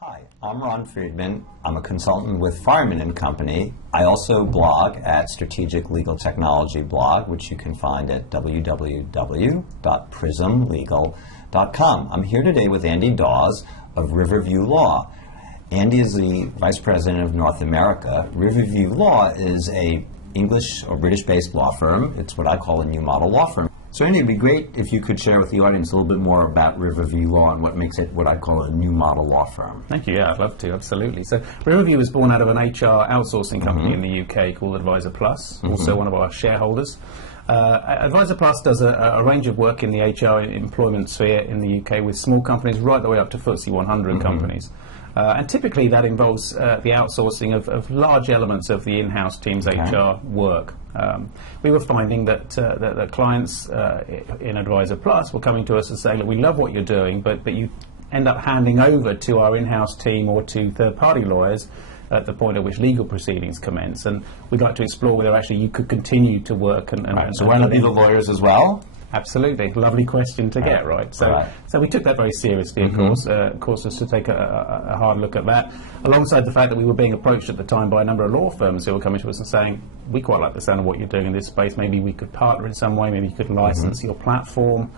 Hi, I'm Ron Friedman. I'm a consultant with Friedmann and Company. I also blog at Strategic Legal Technology blog, which you can find at www.prismlegal.com. I'm here today with Andy Daws of Riverview Law. Andy is the Vice President of North America. Riverview Law is a English or British-based law firm. It's what I call a new model law firm. So Andy, it'd be great if you could share with the audience a little bit more about Riverview Law and what makes it what I call a new model law firm. Thank you. Yeah, I'd love to. Absolutely. So Riverview was born out of an HR outsourcing company in the UK called Advisor Plus, also one of our shareholders. Advisor Plus does a range of work in the HR employment sphere in the UK with small companies right the way up to FTSE 100 companies. And typically that involves the outsourcing of large elements of the in-house team's HR work. We were finding that the clients in Advisor Plus were coming to us and saying, look, we love what you're doing, but you end up handing over to our in-house team or to third-party lawyers at the point at which legal proceedings commence. And we'd like to explore whether actually you could continue to work. So why not be the lawyers as well? Absolutely. Lovely question to get, right? So we took that very seriously, of course, us to take a hard look at that, alongside the fact that we were being approached at the time by a number of law firms who were coming to us and saying, we quite like the sound of what you're doing in this space, maybe we could partner in some way, maybe you could license your platform.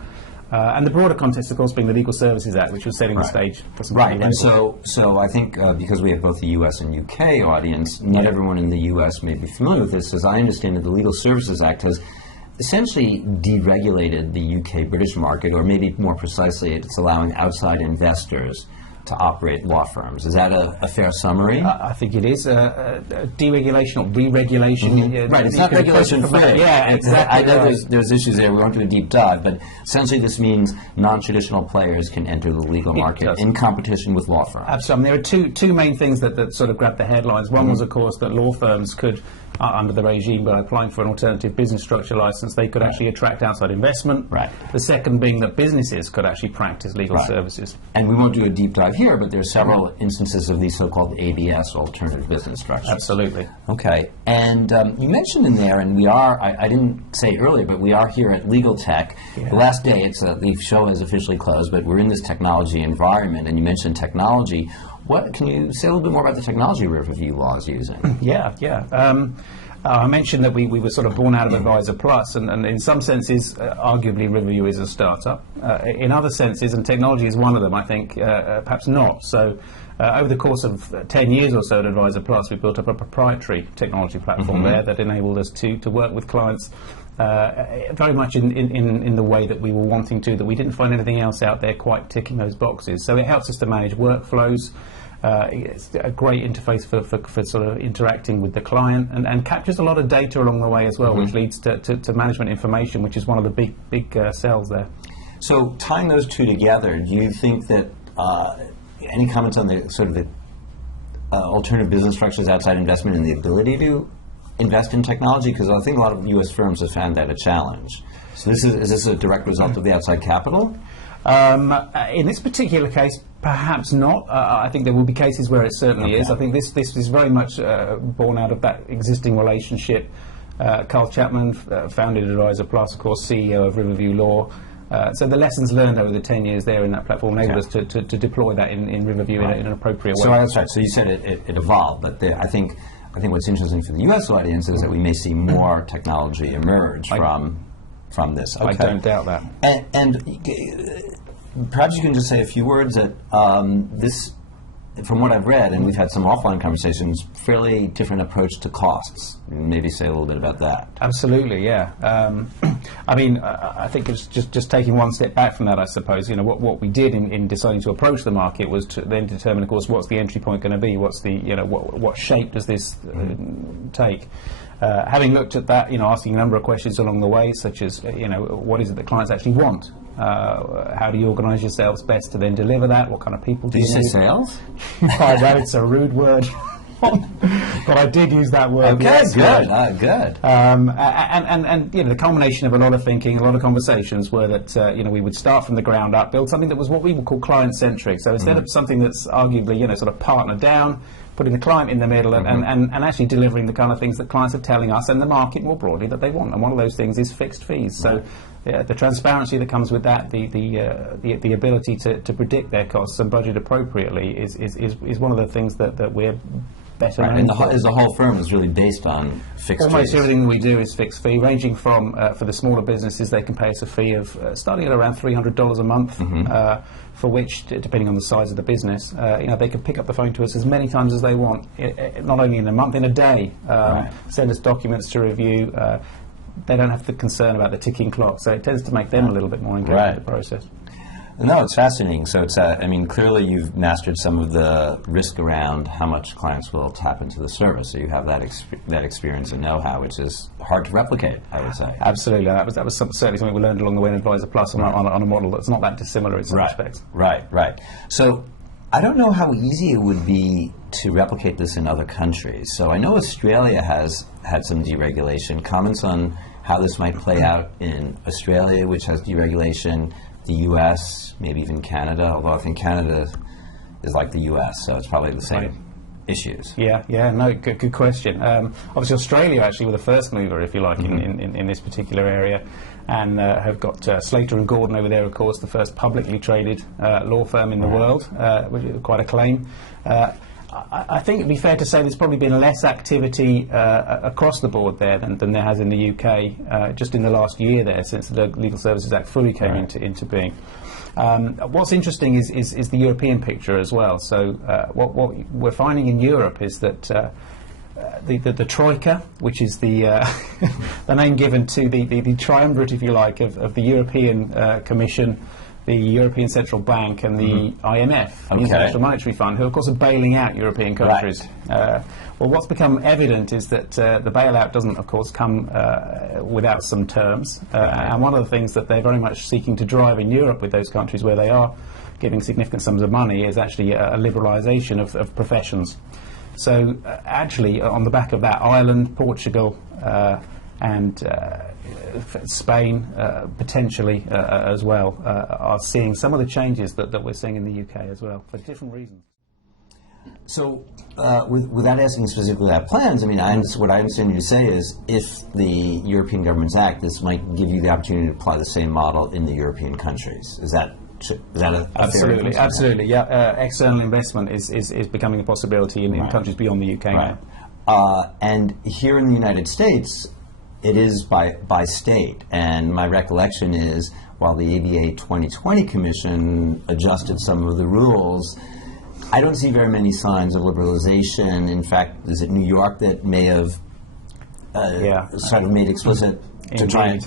And the broader context, of course, being the Legal Services Act, which was setting the stage for some and so I think because we have both the U.S. and UK audience, not everyone in the U.S. may be familiar with this. As I understand it, the Legal Services Act has essentially deregulated the UK-British market, or maybe more precisely, it's allowing outside investors to operate law firms. Is that a fair summary? I think it is. Deregulation or re-regulation. Right, it's not regulation free. Yeah, exactly. I know there's issues there. We won't do a deep dive, but essentially this means non-traditional players can enter the legal market in competition with law firms. Absolutely. There are two main things that sort of grabbed the headlines. One was, of course, that law firms could, under the regime, by applying for an alternative business structure license, they could actually attract outside investment. Right. The second being that businesses could actually practice legal services. And we won't do a deep dive here, but there are several instances of these so-called ABS, alternative business structures. Absolutely. Okay. And you mentioned in there, and we are, I didn't say earlier, but we are here at Legal Tech. The last day, the show has officially closed, but we're in this technology environment, and you mentioned technology. What can you say a little bit more about the technology Riverview Law is using? I mentioned that we were sort of born out of Advisor Plus, and in some senses, arguably Riverview is a startup. In other senses, and technology is one of them, I think, perhaps not. So over the course of 10 years or so at Advisor Plus, we built up a proprietary technology platform there that enabled us to work with clients very much in the way that we were wanting to, that we didn't find anything else out there quite ticking those boxes. So it helps us to manage workflows. It's a great interface for sort of interacting with the client, and captures a lot of data along the way as well, which leads to management information, which is one of the big sells there. So tying those two together, do you think that any comments on the sort of the alternative business structures, outside investment, and the ability to invest in technology? Because I think a lot of U.S. firms have found that a challenge. So is this a direct result of the outside capital? In this particular case, perhaps not. I think there will be cases where it certainly is. I think this is very much born out of that existing relationship. Carl Chapman founded Advisor Plus, of course, CEO of Riverview Law. So the lessons learned over the 10 years there in that platform enabled us to deploy that in Riverview in an appropriate way. So that's right. So you said it evolved, but I think what's interesting for the U.S. audience is that we may see more technology emerge from this. I don't doubt that. And perhaps you can just say a few words that this, from what I've read, and we've had some offline conversations, fairly different approach to costs. Maybe say a little bit about that. Absolutely, yeah. I mean, I think it's just taking one step back from that, I suppose. You know, what we did in deciding to approach the market was to then determine, of course, what's the entry point going to be? What's the, what shape does this take? Having looked at that, asking a number of questions along the way, such as, what is it that clients actually want? How do you organise yourselves best to then deliver that? What kind of people do you say need? Sales? I know it's a rude word, but I did use that word. Okay, yes, good, good. And the culmination of a lot of thinking, a lot of conversations were that we would start from the ground up, build something that was what we would call client-centric. So instead of something that's arguably sort of partner down, putting the client in the middle and actually delivering the kind of things that clients are telling us and the market more broadly that they want. And one of those things is fixed fees. So the transparency that comes with that, the ability to predict their costs and budget appropriately is one of the things that we're better known for. And the whole firm is really based on fixed Almost fees. everything that we do is fixed fee, ranging from, for the smaller businesses, they can pay us a fee of starting at around $300 a month, for which, depending on the size of the business, they can pick up the phone to us as many times as they want, not only in a month, in a day, send us documents to review. They don't have to concern about the ticking clock, so it tends to make them a little bit more engaged with the process. No, it's fascinating. So it's, clearly you've mastered some of the risk around how much clients will tap into the service. So you have that experience and know-how, which is hard to replicate, I would say. Absolutely. That was certainly something we learned along the way in Advisor Plus on a model that's not that dissimilar in some respects. Right. So I don't know how easy it would be to replicate this in other countries. So I know Australia has had some deregulation. Comments on how this might play out in Australia, which has deregulation, the U.S., maybe even Canada, although I think Canada is like the U.S., so it's probably the same issues. Good question. Obviously Australia actually were the first mover, if you like, in this particular area, and have got Slater and Gordon over there, of course, the first publicly traded law firm in the world, which is quite a claim. I think it'd be fair to say there's probably been less activity across the board there than there has in the UK just in the last year there, since the Legal Services Act fully came into being. What's interesting is the European picture as well. So what we're finding in Europe is that the Troika, which is the the name given to the triumvirate, if you like, of the European Commission, the European Central Bank and the IMF, the International Monetary Fund, who of course are bailing out European countries. Well, what's become evident is that the bailout doesn't, of course, come without some terms. And one of the things that they're very much seeking to drive in Europe with those countries where they are giving significant sums of money is actually a liberalisation of professions. So actually, on the back of that, Ireland, Portugal and Spain potentially as well are seeing some of the changes that we're seeing in the UK as well, for different reasons. So without asking specifically about plans, what I understand you to say is if the European governments act, this might give you the opportunity to apply the same model in the European countries. Is that a absolutely, fair absolutely, yeah. External investment is becoming a possibility in countries beyond the UK now. And here in the United States, it is by state, and my recollection is while the ABA 2020 Commission adjusted some of the rules, I don't see very many signs of liberalization. In fact, is it New York that may have sort of made explicit to try and,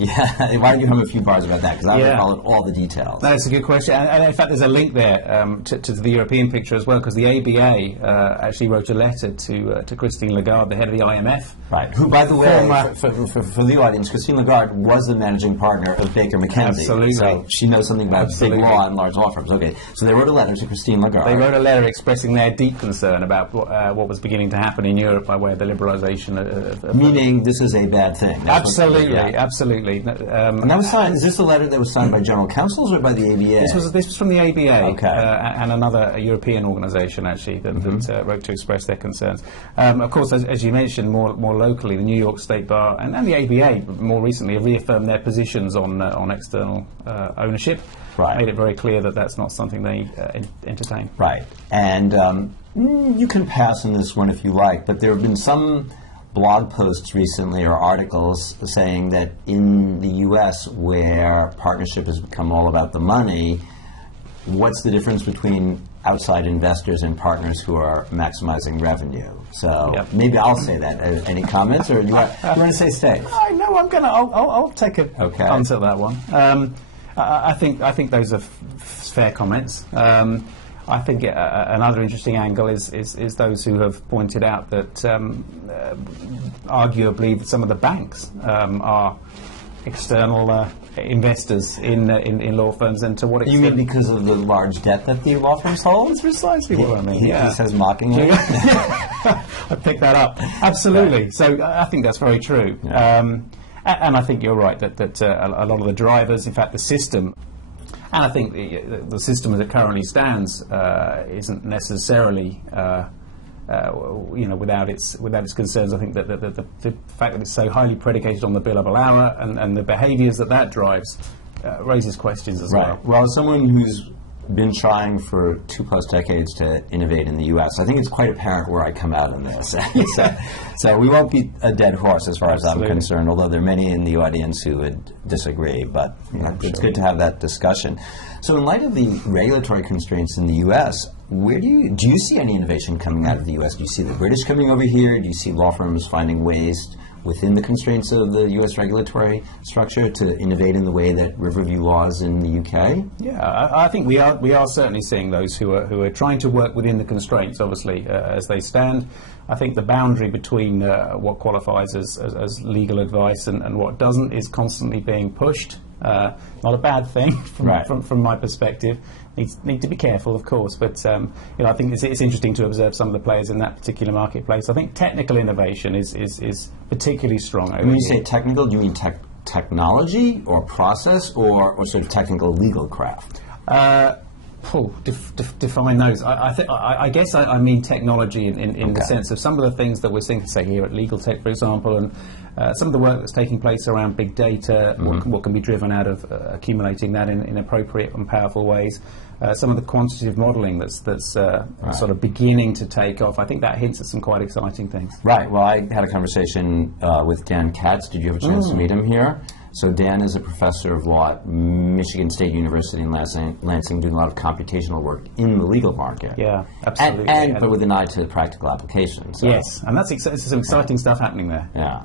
why don't you have a few bars about that, because I haven't followed all the details. That's a good question, and in fact there's a link there to the European picture as well, because the ABA actually wrote a letter to Christine Lagarde, the head of the IMF. Right, who, by the way, for the audience, Christine Lagarde was the managing partner of Baker McKenzie. Absolutely. So she knows something about big law and large law firms. Okay, so they wrote a letter to Christine Lagarde. They wrote a letter expressing their deep concern about what was beginning to happen in Europe by way of the liberalisation of meaning this is a bad thing. Absolutely. And that was signed. Is this a letter that was signed by general counsels or by the ABA? This was from the ABA and another European organisation actually that wrote to express their concerns. Of course, as you mentioned, more locally, the New York State Bar and the ABA more recently have reaffirmed their positions on external ownership. Right. Made it very clear that that's not something they entertain. Right. And you can pass on this one if you like, but there have been some blog posts recently or articles saying that in the U.S. where partnership has become all about the money, what's the difference between outside investors and partners who are maximizing revenue? So maybe I'll say that. Any comments, or you want to say stay? No, I'll take a answer to that one. I think those are fair comments. I think another interesting angle is those who have pointed out that arguably some of the banks are external investors in law firms, and to what extent? You mean because of the large debt that the law firms hold? That's precisely what I mean. He says mockingly. I picked that up. Absolutely. Right. So I think that's very true. Yeah. And I think you're right that a lot of the drivers, in fact the system, and I think the system as it currently stands isn't necessarily without its concerns. I think that the fact that it's so highly predicated on the billable hour and the behaviours that drives raises questions as well. Well, as someone who's been trying for 2+ decades to innovate in the U.S., I think it's quite apparent where I come out in this. So we won't beat a dead horse as far as I'm concerned, although there are many in the audience who would disagree, but it's good to have that discussion. So in light of the regulatory constraints in the U.S., where do you see any innovation coming out of the U.S.? Do you see the British coming over here? Do you see law firms finding ways within the constraints of the U.S. regulatory structure to innovate in the way that Riverview law is in the U.K.? Yeah, I think we are certainly seeing those who are trying to work within the constraints, obviously, as they stand. I think the boundary between what qualifies as legal advice and what doesn't is constantly being pushed. Not a bad thing from my perspective. Need to be careful, of course, but I think it's interesting to observe some of the players in that particular marketplace. I think technical innovation is particularly strong. When you say technical, do you mean technology or process or sort of technical legal craft? Define those. I guess I mean technology in the sense of some of the things that we're seeing, say here at Legal Tech, for example, and some of the work that's taking place around big data, what can be driven out of accumulating that in appropriate and powerful ways. Some of the quantitative modelling that's sort of beginning to take off. I think that hints at some quite exciting things. Right. Well, I had a conversation with Dan Katz. Did you have a chance to meet him here? So Dan is a professor of law at Michigan State University in Lansing, doing a lot of computational work in the legal market. Yeah, absolutely. But with an eye to practical applications. So. Yes, and that's some exciting stuff happening there. Yeah.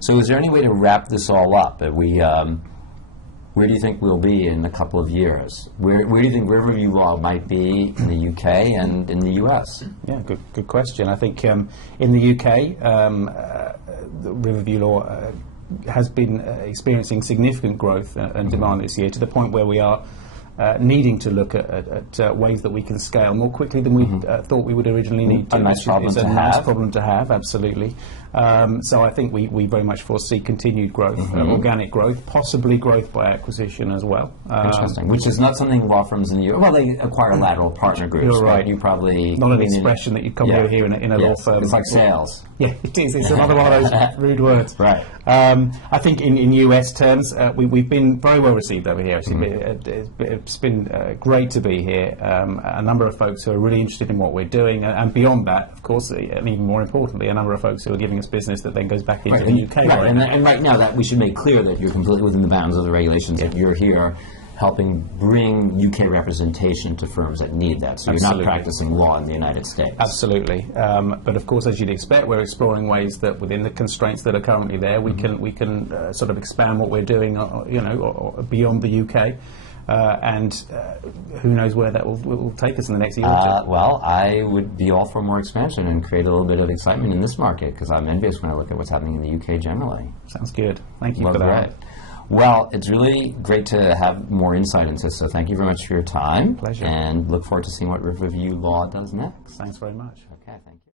So is there any way to wrap this all up? Where do you think we'll be in a couple of years? Where do you think Riverview law might be in the UK and in the US? Yeah, good question. I think in the UK, the Riverview law has been experiencing significant growth and demand this year, to the point where we are needing to look at ways that we can scale more quickly than we thought we would originally need to. A nice problem to have. Nice problem to have, absolutely. So I think we very much foresee continued growth, organic growth, possibly growth by acquisition as well. Interesting. Which is not something law firms in the U.S. Well, they acquire lateral partner groups. You're right. You probably not an expression that you'd come over here in a law firm. It's like sales. Yeah, it is. It's another one of those rude words. Right. I think in US terms, we've been very well received over here. It's been great to be here. A number of folks who are really interested in what we're doing, and beyond that, of course, and even more importantly, a number of folks who are giving us business that then goes back into the UK. Right. And right now, that we should make clear that you're completely within the bounds of the regulations, that you're here helping bring UK representation to firms that need that. So you're not practicing law in the United States. Absolutely. But of course, as you'd expect, we're exploring ways that within the constraints that are currently there, we can sort of expand what we're doing, beyond the UK. And who knows where that will take us in the next year or two. Well, I would be all for more expansion and create a little bit of excitement in this market, because I'm envious when I look at what's happening in the UK generally. Sounds good. Thank you for that. Well, it's really great to have more insight into this, so thank you very much for your time. Pleasure. And look forward to seeing what Riverview Law does next. Thanks very much. Okay, thank you.